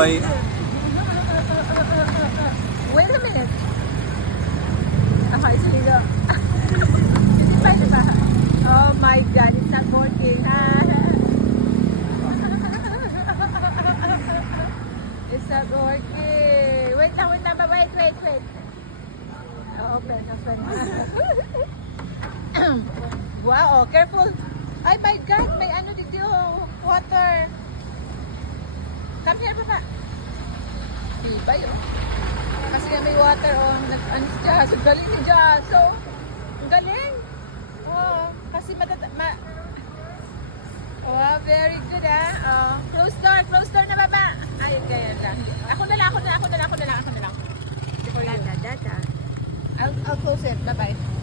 by... Wait a minute. Okay, sige go. Pwede ba? Oh my God, it's not working. It's not working. Wait lang, wait. Oh, open. Wow, careful. Ay my God, may ano dito, water. Come here, Papa. Diba yun? Kasi nga may water, oh. Ano si Jazz? Ang galing ni Jazz. So, ang galing. Oh, kasi oh, very good, ah. Oh, close door na, Baba. Ay, kaya lang. Ako na lang. Dada. I'll close it. Bye-bye.